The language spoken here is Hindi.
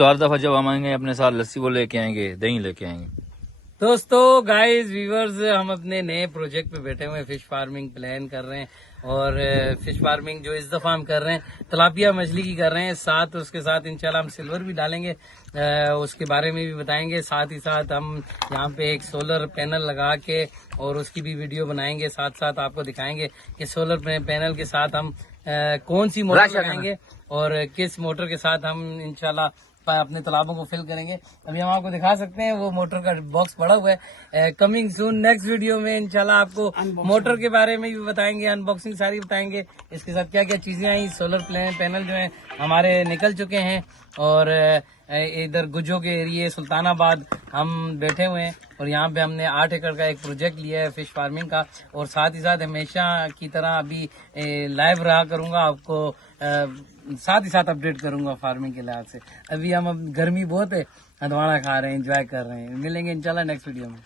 तो हर दफा जब हम आएंगे अपने साथ लस्सी वो लेके आएंगे, दही लेके आएंगे। दोस्तों गाइस व्यूवर्स, हम अपने नए प्रोजेक्ट पे बैठे हुए हैं, फिश फार्मिंग प्लान कर रहे हैं। और फिश फार्मिंग जो इस दफा हम कर रहे हैं तिलापिया मछली की कर रहे हैं। साथ उसके साथ इंशाल्लाह हम सिल्वर भी डालेंगे, उसके बारे में भी बताएंगे। साथ ही साथ हम यहाँ पे एक सोलर पैनल लगा के और उसकी भी वीडियो बनाएंगे। साथ साथ आपको दिखाएंगे कि सोलर पैनल के साथ हम कौन सी मोटर लगाएंगे और किस मोटर के साथ हम इंशाल्लाह अपने तालाबों को फिल करेंगे। अभी हम आपको दिखा सकते हैं वो मोटर का बॉक्स पड़ा हुआ है। कमिंग सून नेक्स्ट वीडियो में इंशाल्लाह आपको मोटर के बारे में भी बताएंगे, अनबॉक्सिंग सारी बताएंगे, इसके साथ क्या क्या चीजें आई। सोलर पैनल जो है हमारे निकल चुके हैं और इधर गुज्जो के एरिए सुल्तानाबाद हम बैठे हुए हैं और यहाँ पे हमने 8 एकड़ का एक प्रोजेक्ट लिया है फिश फार्मिंग का। और साथ ही साथ हमेशा की तरह अभी लाइव रहा करूंगा, आपको साथ ही साथ अपडेट करूंगा फार्मिंग के लिहाज से। अभी हम गर्मी बहुत है, हदवाड़ा खा रहे हैं, एंजॉय कर रहे हैं। मिलेंगे इंशाल्लाह नेक्स्ट वीडियो में।